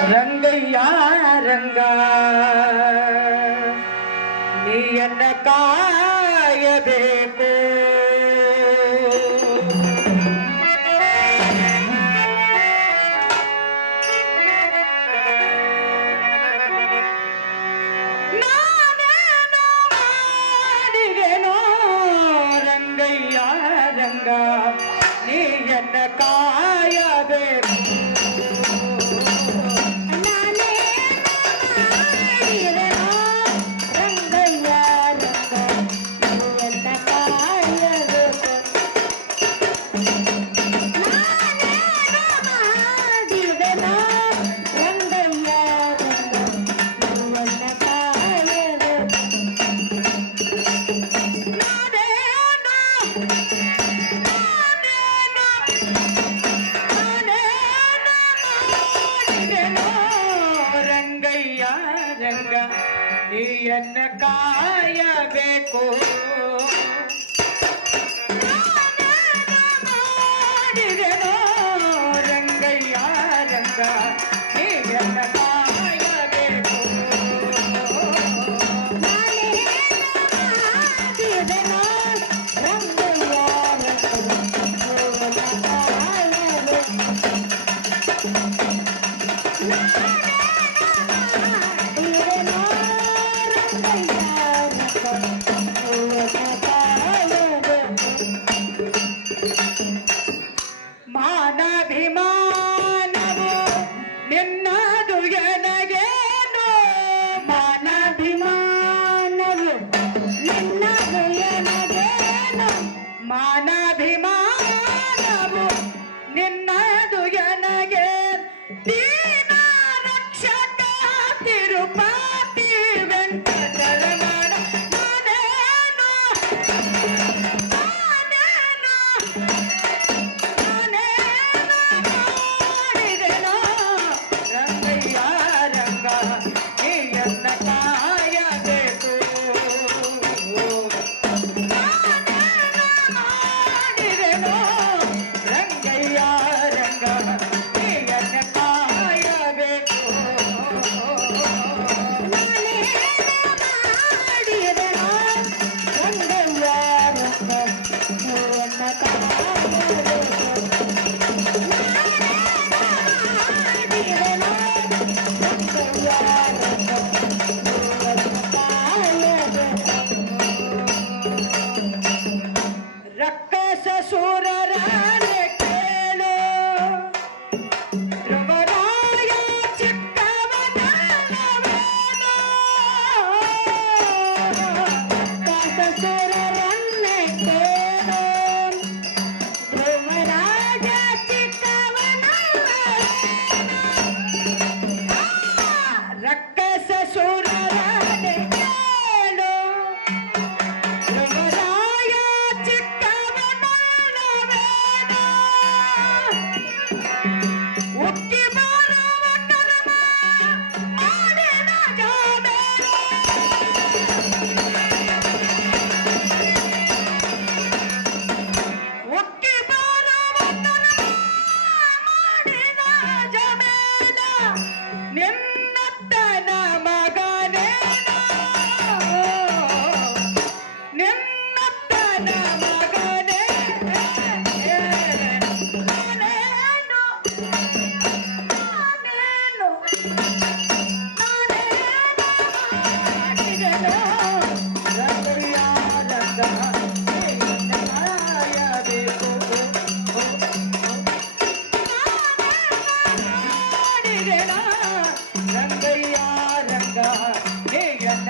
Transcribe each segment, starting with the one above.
ரங்கையா ரங்கா. நீ என்ன கா ಗುರಿಯನ್ನು ಕಾಯಬೇಕು. ಮಾನಭಿಮಾನವು ನಿನ್ನದು ಎನಗೇನು? ಮಾನಭಿಮಾನವು ನಿನ್ನದು ಎನಗೇನು? ಮಾನಭಿಮಾನವು ನಿನ್ನದು ಎನಗೇನು?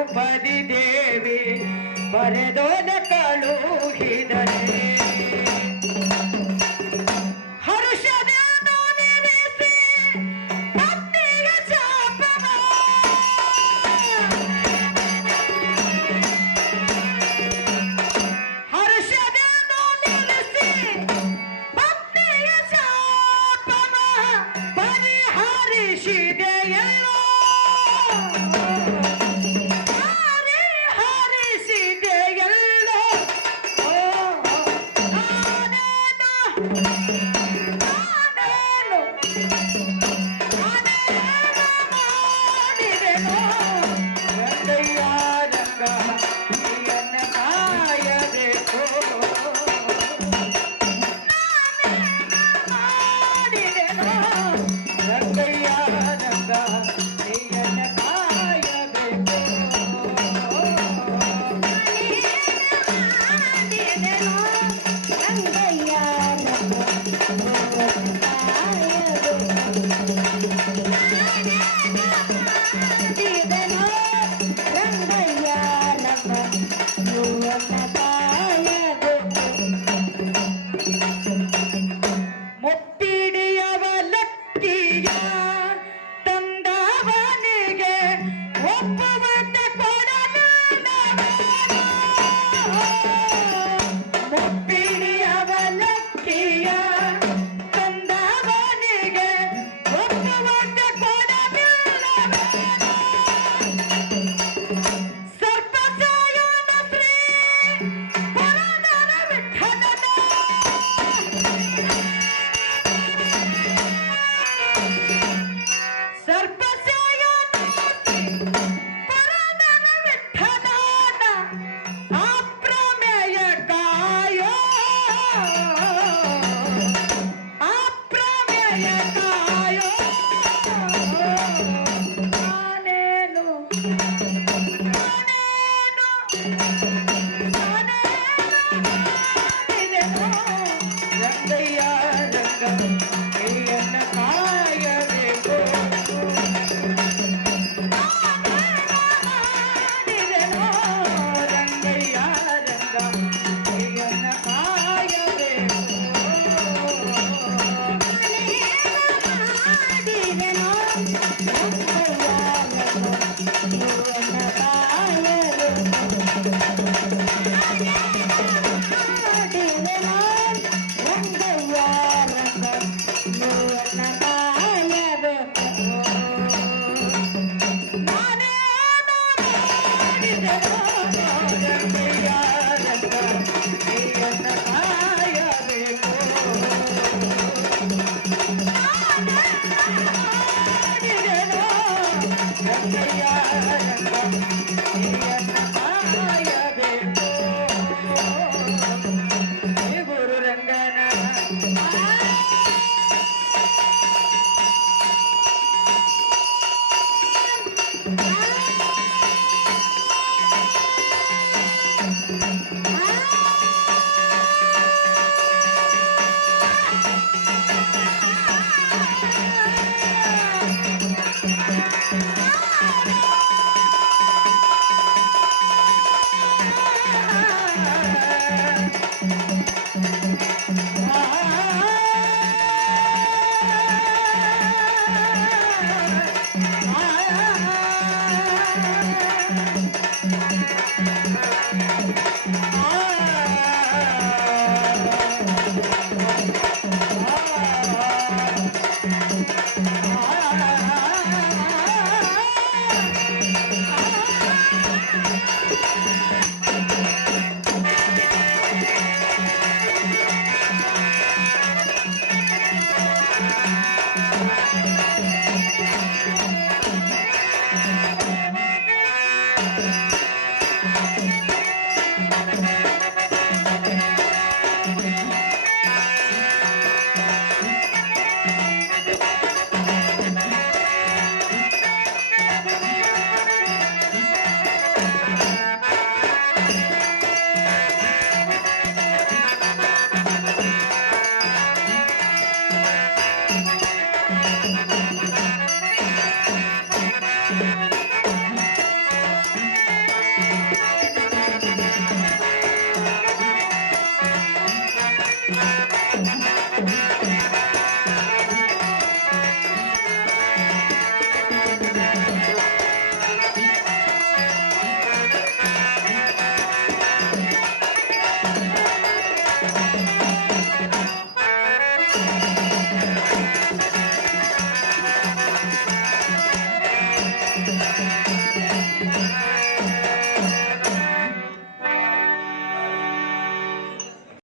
ದ್ರೌಪದಿ ದೇವಿ ಬರೆದೋನ Thank you.